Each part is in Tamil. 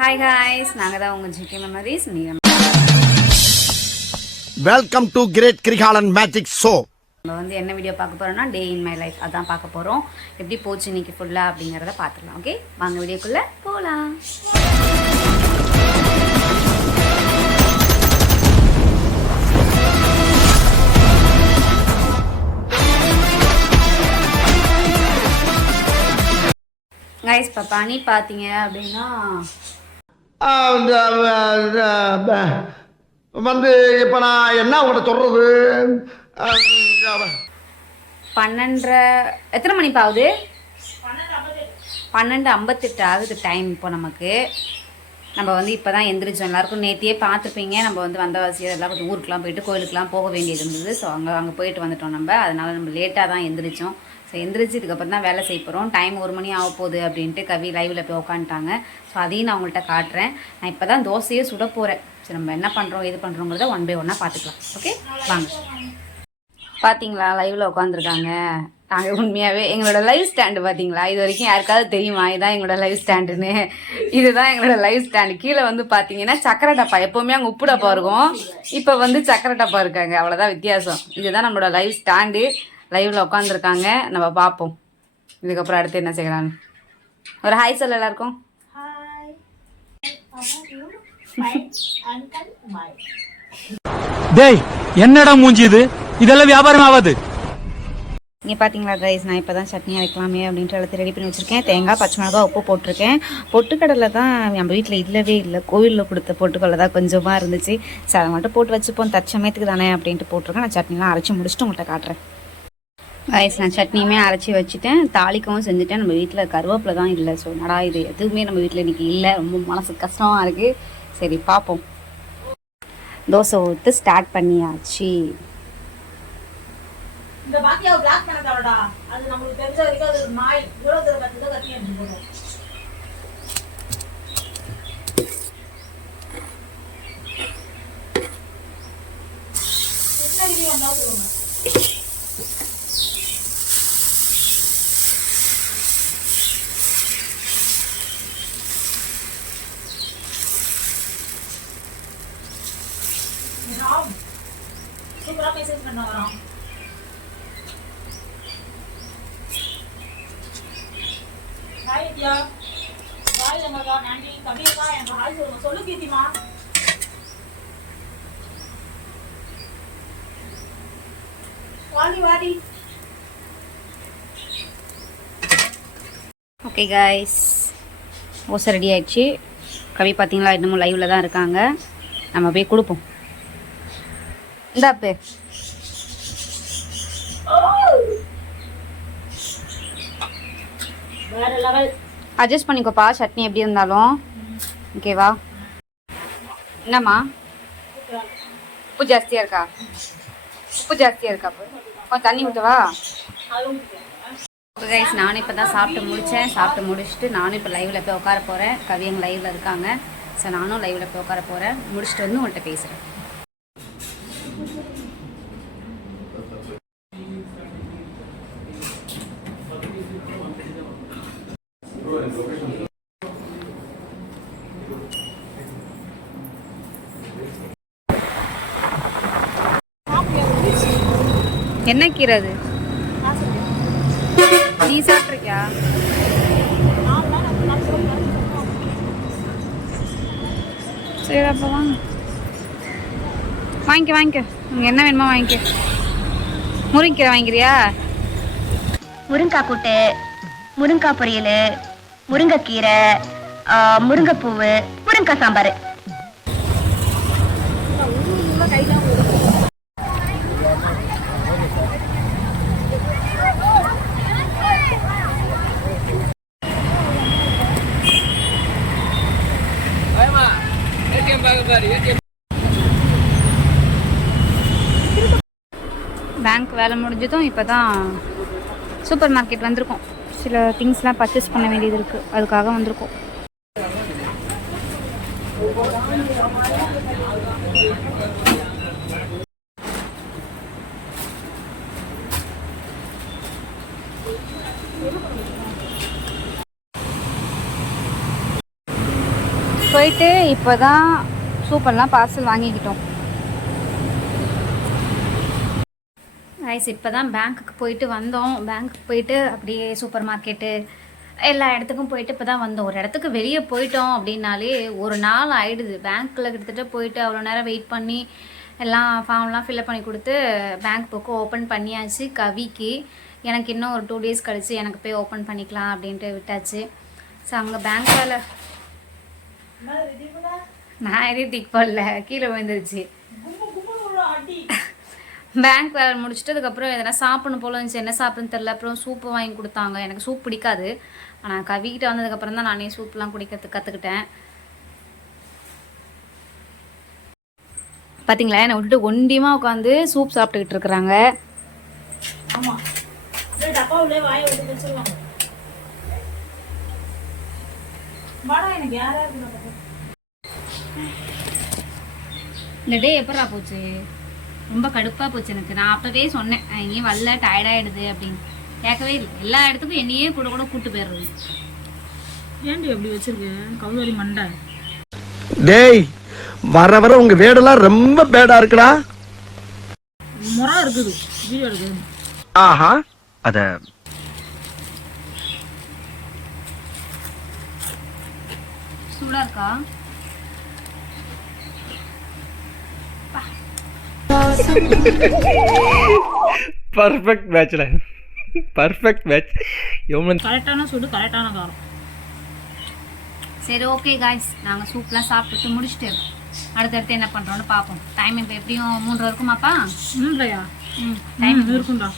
ஹாய் காய்ஸ், நாங்கள் தான் உங்கள் GK memories. Welcome to great Kirikalan magic show. நம்ம வந்து என்ன வீடியோ பார்க்க போகிறோம்னா டே இன் மை லைஃப் அதான் பார்க்க போகிறோம். எப்படி போச்சு இன்னைக்கு ஃபுல்லாக அப்படிங்கிறத பார்த்துக்கலாம். ஓகே, வாங்க வீடியோக்குள்ளே போகலாம். கைஸ், இப்போ பனி பார்த்தீங்க அப்படின்னா வந்து இப்போ நான் என்ன உங்கள்கிட்ட சொல்றது, 12:30 எத்தனை மணி ஆகுது? 12:58 ஆகுது டைம். இப்போ நமக்கு நம்ம வந்து இப்போ தான் எந்திரிச்சோம். எல்லாருக்கும் நேற்றியே பார்த்துருப்பீங்க. நம்ம வந்து வந்தவாசி எல்லாம் கொஞ்சம் ஊருக்குலாம் போயிட்டு கோயிலுக்குலாம் போக வேண்டியது இருந்தது. ஸோ அங்கே போயிட்டு வந்துட்டோம். அதனால் நம்ம லேட்டாக தான் எந்திரிச்சோம். ஸோ எந்திரிச்சு இதுக்கப்புறம் தான் வேலை செய்ய போகிறோம். டைம் 1 மணி ஆக போகுது அப்படின்ட்டு கவி லைவில் போய் உட்காந்துட்டாங்க. ஸோ அதையும் நான் உங்கள்கிட்ட காட்டுறேன். நான் இப்போ தான் தோசையே சுட போகிறேன். சரி, நம்ம என்ன பண்ணுறோம் எது பண்ணுறோங்கிறத 1 by 1 பார்த்துக்கலாம். ஓகே, வாங்க. பார்த்தீங்களா, லைவில் உட்காந்துருக்காங்க. நாங்கள் உண்மையாகவே எங்களோட லைவ் ஸ்டாண்டு பார்த்தீங்களா, இது வரைக்கும் யாருக்காவது தெரியுமா இதுதான் எங்களோட லைவ் ஸ்டாண்டுன்னு? இதுதான் எங்களோட லைவ் ஸ்டாண்டு. கீழே வந்து பார்த்தீங்கன்னா சக்கரை டப்பா, எப்போவுமே அங்கே உப்பு டப்பா இருக்கும், இப்போ வந்து சக்கரை டப்பா இருக்காங்க, அவ்வளோதான் வித்தியாசம். இதுதான் நம்மளோட லைவ் ஸ்டாண்டு. லைவில் உட்காந்துருக்காங்க. நம்ம பார்ப்போம் இதுக்கப்புறம் அடுத்து என்ன செய்யலான்னு. ஒரு ஹாய் சொல்ல எல்லாருக்கும். டேய், என்னடா மூஞ்சி இது? இதெல்லாம் வியாபாரம் ஆகாது. இங்கே பார்த்தீங்களா கைஸ், நான் இப்போ தான் சட்னி வைக்கலாமே அப்படின்ட்டு எல்லாத்தையும் ரெடி பண்ணி வச்சுருக்கேன். தேங்காய், பச்சை மிளகா, உப்பு போட்டிருக்கேன். பொட்டுக்கடலை தான் நம்ம வீட்டில் இல்லவே இல்லை. கோவிலில் கொடுத்த பொட்டுக்கடலை தான் கொஞ்சமாக இருந்துச்சு. சரி, அதை மட்டும் போட்டு வச்சுப்போம், தற்சமயத்துக்கு தானே அப்படின்ட்டு போட்டிருக்கேன். நான் சட்னிலாம் அரைச்சி முடிச்சுட்டு உங்கள்கிட்ட காட்டுறேன். கைஸ், நான் சட்னியுமே அரைச்சி வச்சுட்டேன், தாளிக்கவும் செஞ்சுட்டேன். நம்ம வீட்டில் கருவேப்பிலை தான் இல்லை. ஸோ நடா, இது எதுவுமே நம்ம வீட்டில் இன்றைக்கி இல்லை. ரொம்ப மனசு கஷ்டமாக இருக்குது. சரி, பார்ப்போம். தோசை ஊற்று ஸ்டார்ட் பண்ணியாச்சு. இந்த பாக்கியாவை பிளாக் பண்ண தவடா, அது நமக்கு தெரிஞ்ச வரைக்கும் அது நாய் இவ்வளவு தூரம் கத்தி தான் கத்தி அடிச்சு போடும். கிருஷ்ணகிரி வந்தா சொல்லுங்க. சூப்பரா மெசேஜ் பண்ண வரோம். ஹாய் ஐயா, ஹாய் லங்கா, நன்றி. கவியக்கா எனக்கு ஹாய் சொல்லுங்க. சொல்லு கீர்த்திமா. வாடி வாடி. ஓகே கைஸ், ஓசை ரெடி ஆயிடுச்சு. கவி பார்த்தீங்களா, இன்னமும் லைவில் தான் இருக்காங்க. நம்ம போய் கொடுப்போம். இந்தா பே. வேற லெவல். அட்ஜஸ்ட் பண்ணிக்கோப்பா, சட்னி எப்படி இருந்தாலும். ஓகேவா? என்னம்மா, உப்பு ஜாஸ்தியாக இருக்கா? உப்பு ஜாஸ்தியாக இருக்கா? கொஞ்சம் தண்ணி ஊற்றவா? ஓகே கைஸ், நானும் இப்போ தான் சாப்பிட்டு முடித்தேன். சாப்பிட்டு முடிச்சுட்டு நானும் இப்போ லைவில் போய் உட்கார போகிறேன். கவி எங்கள் லைவில் இருக்காங்க. ஸோ நானும் லைவில் போய் உட்கார போகிறேன். முடிச்சுட்டு வந்து உங்கள்கிட்ட பேசுகிறேன். என்ன கீரை அது? நீ சாப்பிட்ருக்கியா? சரி, அப்போ வாங்க, வாங்கிக்க வாங்கிக்க. உங்களுக்கு என்ன வேணுமோ வாங்கிக்க. முருங்கீரை வாங்கிக்கிறியா? முருங்காய் கூட்டு, முருங்காய் பொரியல், முருங்கைக்கீரை, முருங்கைப்பூவு, முருங்காய் சாம்பார். பேங்க் வேலை முடிஞ்சதும் இப்போ தான் சூப்பர் மார்க்கெட் வந்திருக்கோம். சில திங்ஸ்லாம் பர்ச்சேஸ் பண்ண வேண்டியது இருக்குது, அதுக்காக வந்திருக்கோம். போயிட்டு இப்போ தான் சூப்பர்லாம் பார்சல் வாங்கிக்கிட்டோம். ரைஸ் இப்போ தான் பேங்க்குக்கு போயிட்டு வந்தோம். பேங்க்குக்கு போயிட்டு அப்படியே சூப்பர் மார்க்கெட்டு எல்லா இடத்துக்கும் போயிட்டு இப்போ தான் வந்தோம். ஒரு இடத்துக்கு வெளியே போயிட்டோம் அப்படின்னாலே ஒரு நாள் ஆகிடுது. பேங்க்கில் கிட்டத்தட்ட போயிட்டு அவ்வளோ நேரம் வெயிட் பண்ணி எல்லாம் ஃபார்ம்லாம் ஃபில்அப் பண்ணி கொடுத்து பேங்க் புக்கு ஓப்பன் பண்ணியாச்சு கவிக்கு. எனக்கு இன்னும் ஒரு 2 days கழித்து எனக்கு போய் ஓப்பன் பண்ணிக்கலாம் அப்படின்ட்டு விட்டாச்சு. ஸோ அங்கே பேங்க்கில் நான் எதையும் திக் பண்ணல, கீழே விழுந்துருச்சு. பேங்க் வேலை முடிச்சுட்டு அதுக்கப்புறம் எதனா சாப்பிடணும் போல இருந்துச்சு. என்ன சாப்பிட்ணுன்னு தெரில. அப்புறம் சூப்பு வாங்கி கொடுத்தாங்க. எனக்கு சூப் பிடிக்காது. ஆனால் கவிக்கிட்ட வந்ததுக்கப்புறம் தான் நானே சூப்லாம் குடிக்கிறதுக்கு கற்றுக்கிட்டேன். பார்த்தீங்களா, என்னை விட்டுட்டு ஒண்டியமாக உட்காந்து சூப் சாப்பிட்டுக்கிட்டு இருக்கிறாங்க. ஆமாம், டப்பாவிலே வாயை விட்டு வச்சிருவாங்க. வாடா, எனக்கு யாரா இருக்கு இந்த டே எப்படா போச்சு? ரொம்ப கடுப்பாக போச்சு எனக்கு. நான் அப்போவே சொன்னேன் எங்கேயும் வரல, டயர்டாகிடுது அப்படின்னு. கேட்கவே இல்லை. எல்லா இடத்துக்கும் என்னையே கூட கூட கூப்பிட்டு போயிடுறது. ஏன்டி எப்படி வச்சிருக்கேன் கவுதாரி மண்டை? டேய், வர வர உங்க வேடெல்லாம் ரொம்ப பேடா இருக்குடா. முறை இருக்குது, வீடியோ இருக்குது. ஆஹா, அத சூடாக இருக்கா? பர்ஃபெக்ட் மேட்ச்ல, பர்ஃபெக்ட் மேட்ச். கரெக்டான சூடு, கரெக்டான காரம். சரி, ஓகே காய்ஸ், நாங்கள் சூப்லாம் சாப்பிட்டு முடிச்சுட்டு அடுத்தடுத்து என்ன பண்ணுறோன்னு பார்ப்போம். டைம் இப்போ எப்படியும் 3 இருக்குமாப்பா? 3:30? டைம் இருக்கும்டா,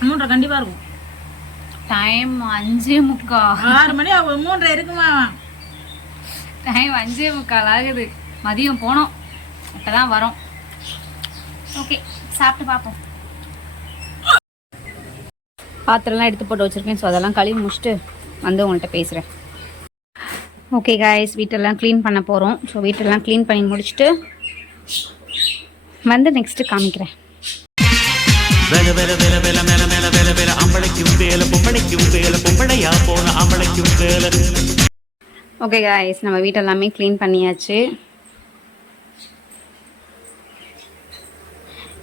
3:30 கண்டிப்பாக இருக்கும். டைம் 5:45. 6 மணி ஆகும், 3:30 இருக்குமா? டைம் 5:45 ஆகுது. மதியம் போனோம், இப்போ தான் வரோம். ஓகே, சாப்பிட்டு பார்ப்போம். பாத்திரம்லாம் எடுத்து போட்டு வச்சுருக்கேன். ஸோ அதெல்லாம் கழுவி முடிச்சுட்டு வந்து உங்கள்கிட்ட பேசுகிறேன். ஓகே காய்ஸ், வீட்டெல்லாம் க்ளீன் பண்ண போகிறோம். ஸோ வீட்டெல்லாம் க்ளீன் பண்ணி முடிச்சுட்டு வந்து நெக்ஸ்ட்டு காமிக்கிறேன். ஓகே காய்ஸ், நம்ம வீட்டெல்லாமே க்ளீன் பண்ணியாச்சு.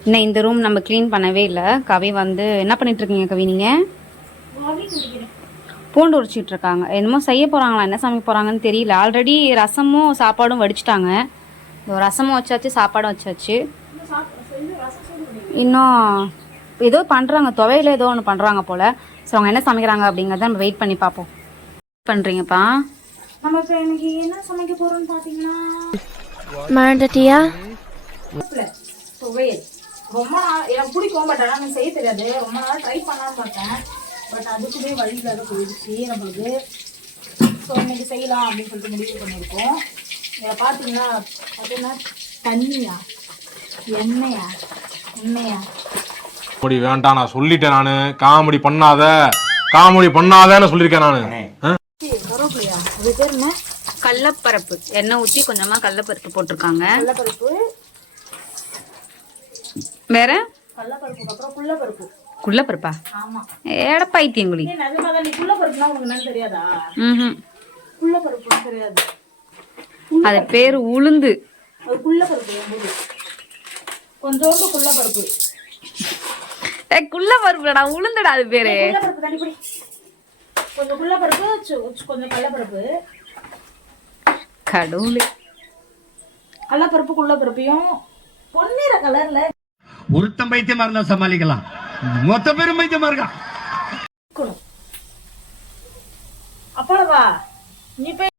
இன்னும் இந்த ரூம் நம்ம க்ளீன் பண்ணவே இல்லை. கவி வந்து என்ன பண்ணிகிட்ருக்கீங்க கவி? நீங்கள் பூண்டு உரிச்சிட்ருக்காங்க. என்னமோ செய்ய போகிறாங்களா, என்ன சமைக்க போகிறாங்கன்னு தெரியல. ஆல்ரெடி ரசமும் சாப்பாடும் வடிச்சிட்டாங்க. இந்த ரசமும் வச்சாச்சு, சாப்பாடும் வச்சாச்சு. இன்னும் ஏதோ பண்ணுறாங்க, துவையில் ஏதோ ஒன்று பண்ணுறாங்க போல். ஸோ அவங்க என்ன சமைக்கிறாங்க அப்படிங்கிறத நம்ம வெயிட் பண்ணி பார்ப்போம். பண்ணுறீங்கப்பா? நமக்கு இன்னைக்கு என்ன சமைக்க போகிறோம்னு பார்த்தீங்கன்னா, மறந்துட்டியா? துவையல். ரொம்ப நாள் எனக்கு பிடிக்கும், பட் ஆனால் எனக்கு செய்ய தெரியாது. ரொம்ப நாள் ட்ரை பண்ணலான்னு பார்த்தேன், பட் அதுக்குமே வழி இல்லாத போயிடுச்சு நம்மளுக்கு. ஸோ இன்னைக்கு செய்யலாம் அப்படின்னு சொல்லிட்டு முடிவு பண்ணியிருக்கோம். இதை பார்த்தீங்கன்னா தண்ணியா எண்ணெயா காமெடி வேண்டாம், நான் சொல்லிட்டேன். நானு காமெடி பண்ணாதன்னு சொல்லியிருக்கேன் நானு. கருவேப்பிலையா? அது பேர் என்ன? கடலப்பருப்பு. எண்ணெய் ஊற்றி கொஞ்சமாக கடலப்பருப்பு போட்டிருக்காங்க. கடலப்பருப்பு, வேற கடலப்பருப்புக்கு அப்புறம் குள்ளப்பருப்பு. குள்ளப்பருப்பா? ஆமாம். ஏடப்பாய்த்தியங்குழி. நிஜமாதான், நீ குள்ளப்பருப்புனா உனக்கு என்னன்னு தெரியாதா? ம், குள்ளப்பருப்புன்னு தெரியாது. அது பேர் உளுந்து. அது குள்ளப்பருப்பு. கொஞ்சோண்டு குள்ளப்பருப்பு. குள்ளப்பருப்புடா, உளுந்துடா அது பேரு. குள்ளப்பருப்பு தண்ணி பிடி. கொஞ்சம் குள்ளப்பருப்பு, கொஞ்சம் கடலப்பருப்பு. கடவுளே. கடலப்பருப்பு குள்ளப்பருப்பையும் பொன்னிற கலர்ல ஒருத்தன் பைத்தியமா இருந்தா சமாளிக்கலாம், மொத்த பேரும் பைத்தியமா இருக்கான். அப்பளவா நீ போய்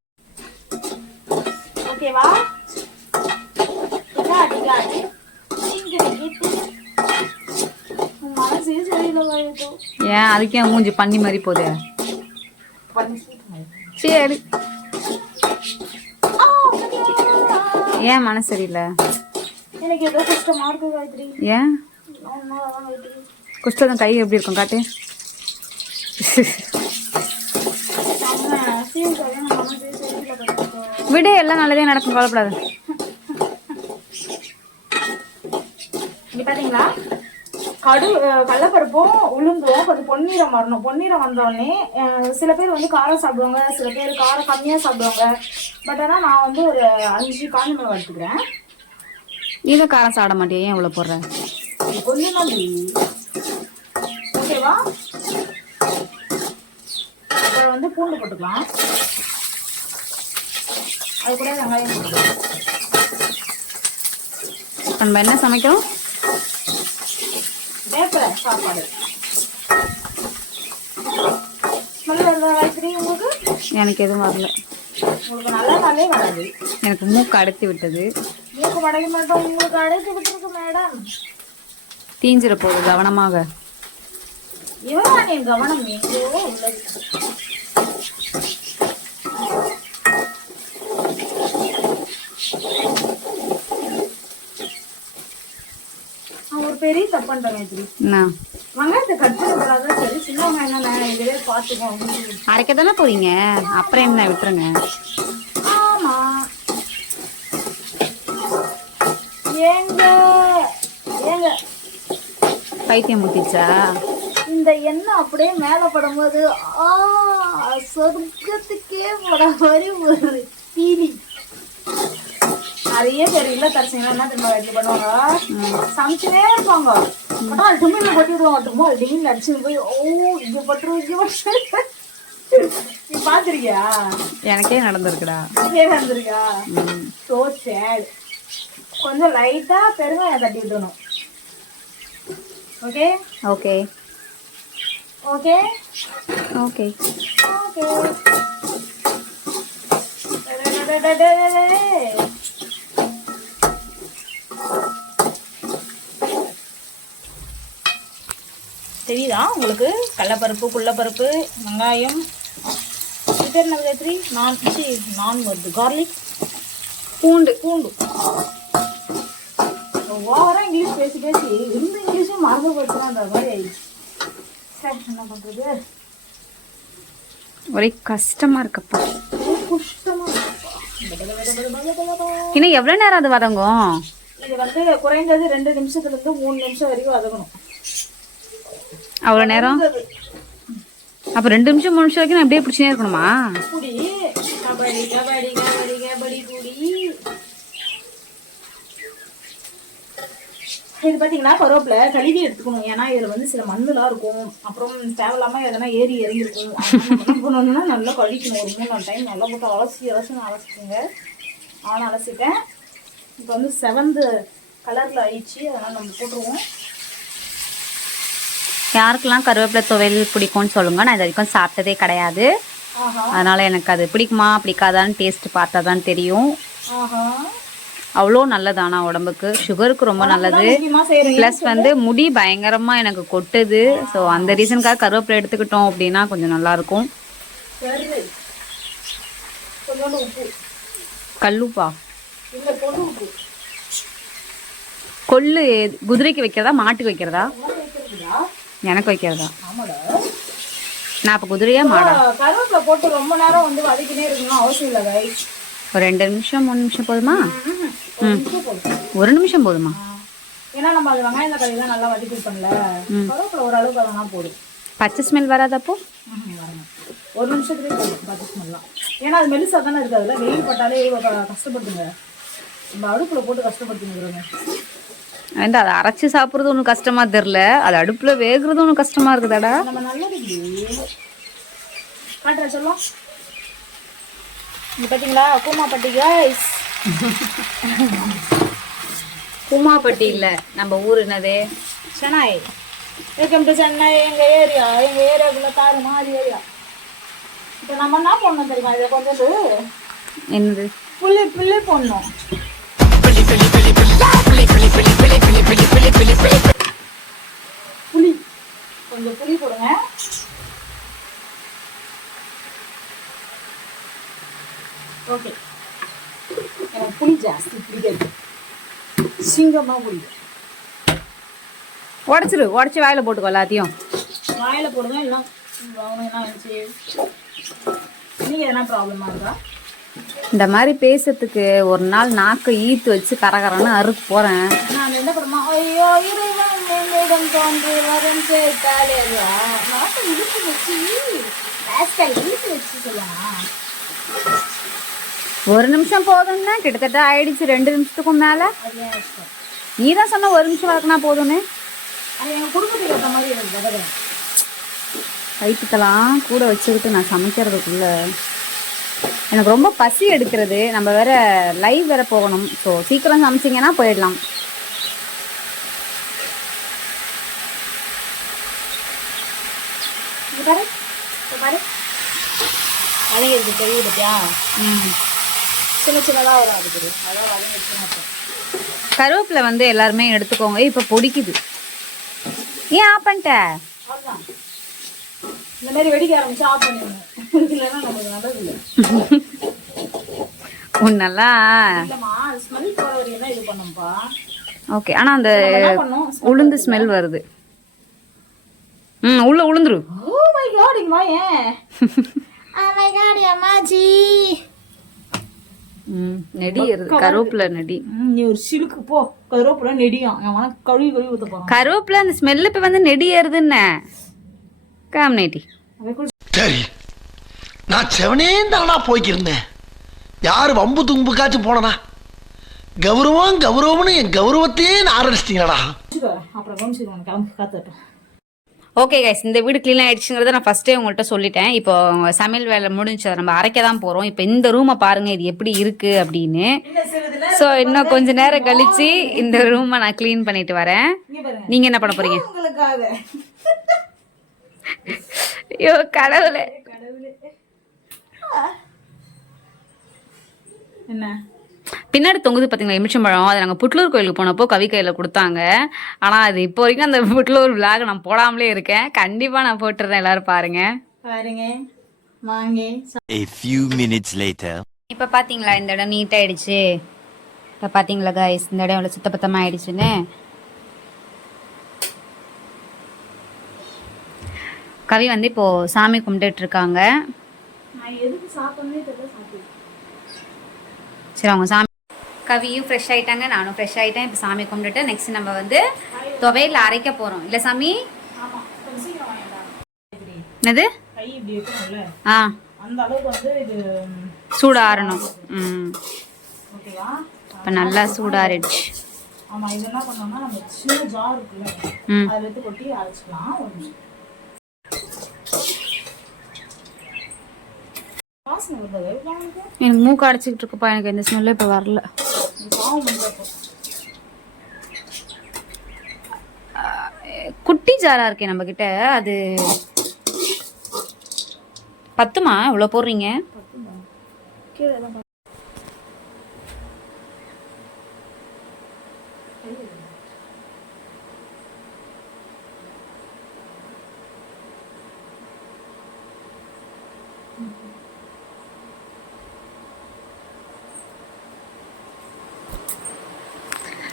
ஓகேவா? மனசே சரியில்லை. ஏன் அதுக்கே மூஞ்சி பண்ணி மாதிரி போதே? சரி, ஏன் மனசு சரியில்லை? எனக்கு ஏதோ கஷ்டமா இருக்கு காயத்ரி. ஏன் குஷ்டம்? கை எப்படி இருக்கும் காட்டு. விடு, எல்லாம் நல்லதே நடக்கும், கவலைப்படாது. இங்க பாத்தீங்களா, கடலப்பருப்பும் உளுந்தும் கொஞ்சம் பொன்னிறம் வரணும். பொன்னிறம் வந்தோடனே சில பேர் வந்து காரம் சாப்பிடுவாங்க, சில பேர் காரம் கம்மியாக சாப்பிடுவாங்க. பட் ஆனால் நான் வந்து ஒரு 5 காஞ்ச மிளகாய் எடுத்துக்கிறேன். நீதான் காரம் சாப்பிட மாட்டியா, ஏன் இவ்வளோ போடுற? கொஞ்சம் தான் ஓகேவா? அப்புறம் வந்து பூண்டு போட்டுக்கலாம். அது கூட வெங்காயம் போட்டுக்கலாம். நம்ம என்ன சமைக்கிறோம்? வேப்பிலை சாப்பாடு. ஸ்மெல் வருதா காயத்ரி உங்களுக்கு? எனக்கு எதுவும் வரல. உங்களுக்கு நல்லா நாளே வராது. எனக்கு மூக்கு அடைத்து விட்டது. மூக்கு மடக்க மாட்டோம், உங்களுக்கு அடைத்து விட்டுருக்கு மேடம். தீஞ்சிட போகுது, கவனமாக. இவன் என் கவனம் எங்கேயோ உள்ளது. ஒரு பெரிய தப்பு பண்றேன் காயத்ரி. என்ன? வெங்காயத்தை கட் பண்ணக்கூடாது. சரி, சின்ன வெங்காயம் தானே, இதுவே பார்த்துக்கோ அப்படின்னு. அரைக்க தானே போறீங்க, அப்புறம் என்ன, விட்டுருங்க. ஆமா, ஏங்க ஏங்க பைத்தியம் முத்திச்சா? இந்த எண்ணெய் அப்படியே மேல படும்போது சொர்க்கத்துக்கே போட மாதிரி ஒரு ஃபீலிங். நிறைய பேர் இல்ல தரிசனம் என்ன திரும்ப வீட்டுல பண்ணுவாங்க, சமைச்சுனே இருப்பாங்க. ஆனா டிமின்ல கொட்டி விடுவாங்க. டிமின்ல அடிச்சு போய் இங்க பட்டுரும் இங்க பட்டு. நீ பாத்திருக்கியா? எனக்கே நடந்திருக்குடா. நடந்திருக்கா? So sad. கொஞ்சம் லைட்டா பெருங்காயம் தட்டி விடணும். Okay okay okay okay okay. தெரியுதா உங்களுக்கு? கடலைப்பருப்பு, புள்ளப்பருப்பு, வெங்காயம், இது என்ன காயத்ரி? நான் வருது கார்லிக், பூண்டு. ஓவரா இங்கிலீஷ் பேசி பேசி இந்த இங்கிலீஷும் மறந்து போச்சுன்னா அந்த மாதிரி ஆயிடுச்சு. என்ன பண்றது? ஒரே கஷ்டமா இருக்கப்பா. கஷ்டமா. இன்னும் எவ்வளவு நேரம் அது வதங்கும்? இது வந்து குறைந்தது 2 நிமிஷத்துல இருந்து 3 நிமிஷம் வரைக்கும் வதங்கணும். அவ்வளவு நேரம்? அப்ப 2 நிமிஷம் 3 நிமிஷம் வரைக்கும் நான் அப்படியே பிடிச்சே இருக்கணுமா? புடி கபடி கபடி கபடி கபடி புடி. இது பாத்தீங்கன்னா கருவேப்பிலை கழுவி எடுத்துக்கணும். ஏன்னா இதுல வந்து சில மண்ணுலாம் இருக்கும், அப்புறம் தேவையில்லாம எதனா ஏறி இறங்கிருக்கும். என்ன பண்ணணும்னா நல்லா கழிக்கணும். ஒரு 3-4 டைம் நல்லா போட்டு அலசிக்கோங்க. ஆனால் அலசிட்டேன். இப்போ வந்து 7th கலர்ல ஆயிடுச்சு, அதனால நம்ம போட்டுருவோம். யாருக்கெல்லாம் கருவேப்பிலை துவையல் பிடிக்கும்னு சொல்லுங்க. நான் இது வரைக்கும் சாப்பிட்டதே கிடையாது, அதனால எனக்கு அது பிடிக்குமா பிடிக்காதான்னு டேஸ்ட் பார்த்தா தான் தெரியும். அவ்வளோ நல்லதானா உடம்புக்கு, சுகருக்கு ரொம்ப நல்லது. ப்ளஸ் வந்து முடி பயங்கரமாக எனக்கு கொட்டுது. ஸோ அந்த ரீசனுக்காக கருவேப்பிலை எடுத்துக்கிட்டோம் அப்படின்னா கொஞ்சம் நல்லாயிருக்கும். கல்லுப்பா? கொள்ளு குதிரைக்கு வைக்கிறதா மாட்டுக்கு வைக்கிறதா? எனக்கு வைக்கிறதா? நான் அப்போ குதிரையா மாடா? கருவேப்பிலை போட்டு ரொம்ப நேரம் வந்து வதக்கினே இருக்கணும் அவசியம் இல்லை கைஸ். ஒரு 2 நிமிஷம் 3 நிமிஷம் போதுமா? 1 நிமிஷம் போதுமா? ஏன்னா நம்ம அது வெங்காயம் தக்காளி தான் நல்லா வதக்கி பண்ணல, கருவேப்பிலை ஓரளவுக்கு அதெல்லாம் போதும். பச்சை ஸ்மெல் வராதப்போ? வரணும். 1 நிமிஷத்துலேயே போதும் பச்சை ஸ்மெல்லாம். ஏன்னா அது மெலிசா தானே இருக்குது, அதில் வெயில் பட்டாலே கஷ்டப்படுத்துங்க. நம்ம அடுப்பில் போட்டு கஷ்டப்படுத்துங்கிறோங்க. ஏன்டா அதை அரைச்சி சாப்பிட்றது ஒன்றும் கஷ்டமா தெரில, அது அடுப்பில் வேகுறது ஒன்றும் கஷ்டமா இருக்குதாடா? நம்ம நல்லது காட்டுற சொல்லும். இங்கே பார்த்தீங்களா கூமாப்பட்டி கைஸ். கூமாப்பட்டி இல்லை, நம்ம ஊர் என்னது? சென்னை. Welcome to Chennai. எங்கள் ஏரியாவுக்குள்ள தாறு மாதிரி ஏரியா. இப்போ நம்ம என்ன பண்ணணும் தெரியுமா? இதை கொஞ்சம் என்னது? புள்ளி போடணும். புளி கொஞ்சம் புளி போடுங்க. ஓகே, எனக்கு புளி ஜாஸ்தி பிடிக்காது, சிங்கமாக பிடிக்கும். உடச்சி வாயில போட்டுக்கோ எல்லாத்தையும். வாயில போடுங்க, இல்லை என்ன இருந்துச்சு? நீங்கள் எதனா ப்ராப்ளமாக இருக்கா? இந்த மாதிரி பேசுறதுக்கு ஒரு நாள் நாக்கை ஈத்து வச்சு கரகரன்னு அறுக்கு போகிறேன். நான் என்ன பண்ணுமா, ஐயோ இறைவன் என்னிடம் தோன்றி வரம் சேர்த்தாலே நாட்டை இழுத்து வச்சு இழுத்து வச்சு சொல்லலாம். ஒரு நிமிஷம் போதும்னா கிட்டத்தட்ட ஆயிடுச்சு 2 நிமிஷத்துக்கும் மேலே. நீ தான் சொன்ன 1 நிமிஷம் வளர்க்கனா போதும்னு. அது எங்கள் குடும்பத்துக்கு ஏற்ற மாதிரி எனக்கு கதை. வயிற்றுக்கெல்லாம் கூட வச்சுக்கிட்டு நான் சமைக்கிறதுக்குள்ள எனக்கு ரொம்ப பசி எடுக்கிறது. நம்ம வேற லைவ் வேற போகணும். ஸோ சீக்கிரம் சமைச்சிங்கன்னா போயிடலாம். பாரு பாரு வதங்கிருக்கு பெரிய பத்தியா. சின்ன சின்னதாக வரும் அது தெரியும். அதான் வதங்கிடுச்சு. கருவேப்பிலை வந்து எல்லாருமே எடுத்துக்கோங்க. இப்போ பொடிக்குது. ஏன் ஆஃப் பண்ணிட்ட? அவ்வளோதான். இந்த மாதிரி வெடிக்க ஆரம்பிச்சு ஆஃப் பண்ணிடுங்க. இல்லைன்னா நமக்கு நல்லது இல்லை. உன்னெல்லாம் இல்லைம்மா, அது ஸ்மெல் போகிற வரையும் தான் இது பண்ணும்பா. ஓகே. ஆனால் அந்த உளுந்து ஸ்மெல் வருது. உள்ள உளுந்துரு. ஓ மை காட், இங்க வாயேன். Oh my God அம்மாஜி. நெடி ஏறுது. கருவேப்பிலை நெடி. நீ ஒரு சிலுக்கு போ. கருவேப்பிலை நெடியும் அவன் கழுவி கழுவி ஊற்ற போகிறான். கருவேப்பிலை அந்த ஸ்மெல்லு இப்போ வந்து நெடி ஏறுதுன்னு காம்னேட்டி. சரி, நான் செவனே தானா போய்க்கிருந்தேன். யாரு வம்பு தும்புக்காச்சும் போனனா? கௌரவம் கௌரவம்னு என் கௌரவத்தையே ஆரம்பிச்சிட்டீங்களா? அப்புறம் கவனிச்சுக்கணும். கிளம்பி காத்துட்டோம். ஓகே கைஸ், இந்த வீடு க்ளீன் ஆகிடுச்சுங்கிறத நான் ஃபஸ்ட்டே உங்கள்கிட்ட சொல்லிட்டேன். இப்போ சமையல் வேலை முடிஞ்சு நம்ம அரைக்க தான் போகிறோம். இப்போ இந்த ரூமை பாருங்கள், இது எப்படி இருக்குது அப்படின்னு. ஸோ இன்னும் கொஞ்ச நேரம் கழித்து இந்த ரூமை நான் க்ளீன் பண்ணிட்டு வரேன். நீங்கள் என்ன பண்ண போகிறீங்க? ஐயோ கடவுளே. என்ன பின்னாடி தொங்குது பார்த்தீங்களா எலுமிச்சம்பழம்? அதை நாங்கள் புட்லூர் கோயிலுக்கு போனப்போ கவி கையில் கொடுத்தாங்க. ஆனால் அது இப்போ வரைக்கும் அந்த புட்லூர் விளாக் நான் போடாமலே இருக்கேன். கண்டிப்பாக நான் போட்டுறேன், எல்லாரும் பாருங்க. A few minutes later. இப்போ பார்த்தீங்களா இந்த இடம் நீட்டாகிடுச்சு. இப்போ பார்த்தீங்களா கைஸ், இந்த இடம் எவ்வளோ சுத்தபத்தமாக ஆயிடுச்சுன்னு. கவி வந்து இப்போது சாமி கும்பிட்டுட்டு இருக்காங்க. சரி, அவங்க சாமி கவியும் ஃப்ரெஷ் ஆகிட்டாங்க, நானும் ஃப்ரெஷ் ஆகிட்டேன். இப்போ சாமி கும்பிட்டுட்டு நெக்ஸ்ட் நம்ம வந்து துவையில் அரைக்க போகிறோம். இல்லை சாமி? என்னது? ஆ, அந்த அளவுக்கு வந்து இது சூடாறணும். இப்போ நல்லா சூடாறிடுச்சு. ஆமா, இது என்ன பண்ணோம்னா நம்ம சின்ன ஜார் இருக்குல்ல, அதை எடுத்து கொட்டி அரைச்சிக்கலாம். ஒரு நிமிஷம். வாசனை வருது. எனக்கு மூக்கு அடைச்சிக்கிட்டு இருக்குப்பா. எனக்கு எந்த ஸ்மெல்லும் இப்போ வரல. குட்டி ஜாரா இருக்கே நம்ம கிட்ட, அது பத்துமா? இவ்வளோ போடுறீங்க?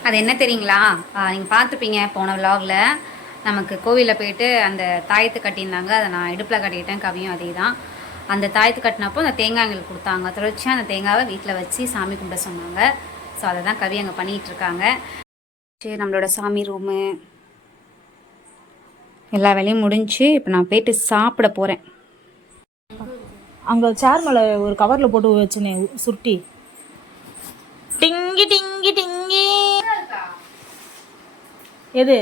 அது என்ன தெரியுங்களா? நீங்கள் பார்த்துருப்பீங்க போன விலாகில். நமக்கு கோவிலில் போயிட்டு அந்த தாயத்து கட்டியிருந்தாங்க. அதை நான் இடுப்பில் கட்டிக்கிட்டேன். கவியும் அதே தான். அந்த தாயத்து கட்டினப்போ அந்த தேங்காய் எங்களுக்கு கொடுத்தாங்க. தொடர்ச்சியாக அந்த தேங்காவை வீட்டில் வச்சு சாமி கும்பிட சொன்னாங்க. ஸோ அதை தான் கவி அங்கே பண்ணிகிட்ருக்காங்க. சரி, நம்மளோட சாமி ரூமு எல்லா வேலையும் முடிஞ்சு இப்போ நான் போயிட்டு சாப்பிட போகிறேன். அங்கே சேர் மேலே ஒரு கவரில் போட்டு வச்சுனே சுருட்டி. டிங்கி டிங்கி டிங்கி. எது?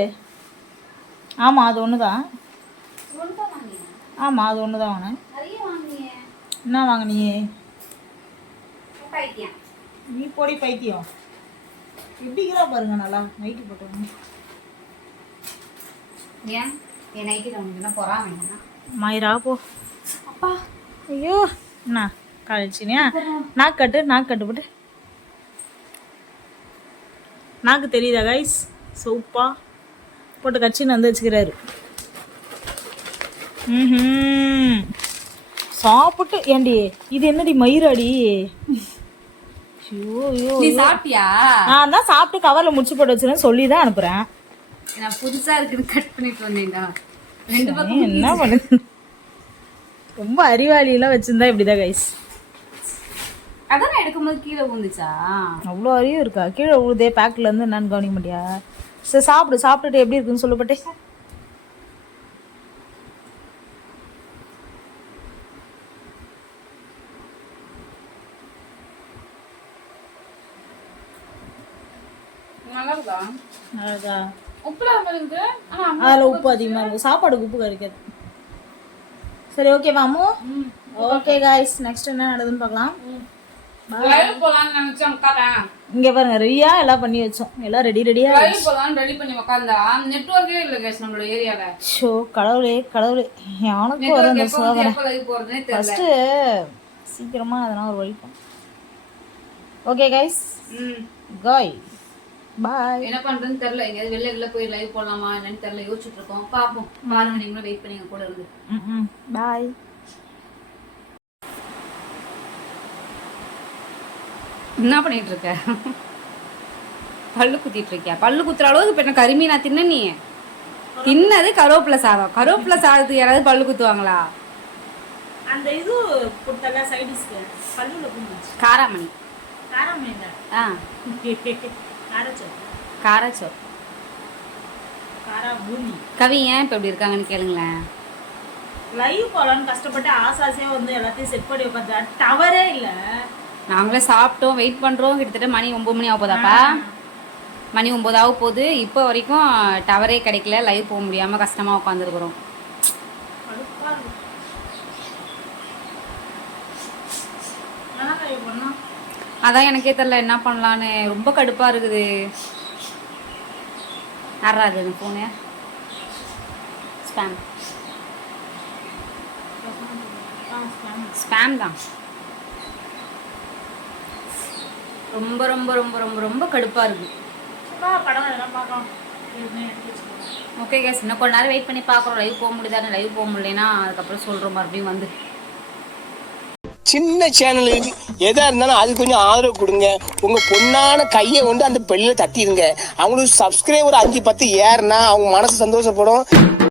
ஆமாம், அது ஒன்று தான். ஆமாம், அது ஒன்று தான் வாங்கினேன். என்ன வாங்கினியே? நீ பொடி பைத்தியம். எப்படிங்கிறா பாருங்க, நல்லா நைட்டு போட்டோம். ஏன் என் நைட்டு உங்களுக்கு போகிறாங்க மயிரா போ. அப்பா ஐயோ, என்ன கழிச்சினியா? நாக்கு கட்டுப்பட்டு நாக்கு தெரியுதா கைஸ்? சூப்பா போட்டு கட்சின்னு வந்து வச்சுக்கிறாரு. சாப்பிட்டு ஏண்டி இது என்னடி மயிராடி? சாப்பிட்டியா? நான் தான் சாப்பிட்டு கவரில் முடிச்சு போட்டு வச்சுருன்னு சொல்லி தான் அனுப்புகிறேன். நான் புதுசாக இருக்குது கட் பண்ணிட்டு வந்தேன்டா. 2 பக்கம் என்ன பண்ணுது? ரொம்ப அறிவாளியெல்லாம் வச்சுருந்தா இப்படி தான் கைஸ். அதான் நான் எடுக்கும்போது கீழே விழுந்துச்சா? அவ்வளோ அறியும் இருக்கா? கீழே விழுதே பேக்கில் இருந்து என்னன்னு கவனிக்க மாட்டியா? சரி சாப்பிட்டுட்டு எப்படி இருக்குன்னு சொல்லப்பட்டே. நல்லா இருக்கா? அழகா உப்புலாம் இருக்கு. அதில் உப்பு அதிகமாக இருக்கும், சாப்பாடுக்கு உப்பு கறிக்காது. சரி ஓகேவா அம்மு? ஓகே காய்ஸ், நெக்ஸ்ட் என்ன நடக்குதுன்னு பார்க்கலாம். லைவ் போலாம்னு நினைச்சேன் உட்காரேன். இங்கே பாருங்க, ரெடியா எல்லாம் பண்ணி வச்சோம், எல்லாம் ரெடியா. லைவ் போலாம்னு ரெடி பண்ணி உட்கார்ந்தா நெட்வொர்க்கே இல்லை கேஸ் நம்மளோட ஏரியால. ஷோ கடவுளே யானுக்கும் வர அந்த சோதனை. எப்போ லைவ் போறதுனே தெரியல. ஃபர்ஸ்ட் சீக்கிரமா அதெல்லாம் ஒரு வழி பண்ணு. ஓகே கைஸ், காய் பாய். என்ன பண்றதுன்னு தெரியல. எங்கேயாவது வெளில போய் லைவ் போடலாமா என்னன்னு தெரியல, யோசிச்சுட்டு இருக்கோம். பாப்போம். பாருங்க, நீங்களும் வெயிட் பண்ணி எங்க கூட இருந்து. பாய். என்ன பண்ணிட்டு இருக்க? பல்லு குத்திட்டு இருக்கியா? பல்லு குத்துற அளவுக்கு இப்ப என்ன கருமீனா தின்ன? நீ தின்னது கருவேப்பிலை சாதம். கருவேப்பிலை சாதத்துக்கு யாராவது பல்லு குத்துவாங்களா? அந்த இது கொடுத்தல சைடிஸ்க்கு பல்லுல குந்துச்சு. காராமணி. காராமணி இல்ல. காரச்சோ. காராச்சோ. காரா பூமி. கவி ஏன் இப்ப எப்படி இருக்காங்கன்னு கேளுங்களேன். லைவ் போலான்னு கஷ்டப்பட்டு ஆசாசியா வந்து எல்லாத்தையும் செட் பண்ணி உட்காந்து டவரே இல்லை. நாங்களே சாப்பிட்டோம், வெயிட் பண்ணுறோம். கிட்டத்தட்ட மணி 9 மணி ஆக போதாப்பா. மணி 9 ஆக போகுது. இப்போ வரைக்கும் டவரே கிடைக்கல. லைவ் போக முடியாமல் கஷ்டமாக உட்காந்துருக்குறோம். அதான் எனக்கே தெரியல என்ன பண்ணலான்னு. ரொம்ப கடுப்பாக இருக்குது. யாராது ஃபோனு? ஸ்பேம் ஸ்பேம் தான். ரொம்ப ரொம்ப ரொம்ப ரொம்ப ரொம்ப கடுப்பாக இருக்குது. ஓகே கேஸ், இன்னும் கொஞ்ச நேரம் வெயிட் பண்ணி பார்க்குறோம். லைவ் போக முடியுதானே. லைவ் போக முடியலன்னா அதுக்கப்புறம் சொல்கிறோம் மறுபடியும் வந்து. சின்ன சேனலுக்கு எதா இருந்தாலும் அது கொஞ்சம் ஆதரவு கொடுங்க. உங்க பொண்ணான கையை கொண்டு அந்த பெல்லில தட்டிடுங்க. அவங்களுக்கு சப்ஸ்கிரைபர் 5-10 ஏறுனா அவங்க மனசு சந்தோஷப்படும்.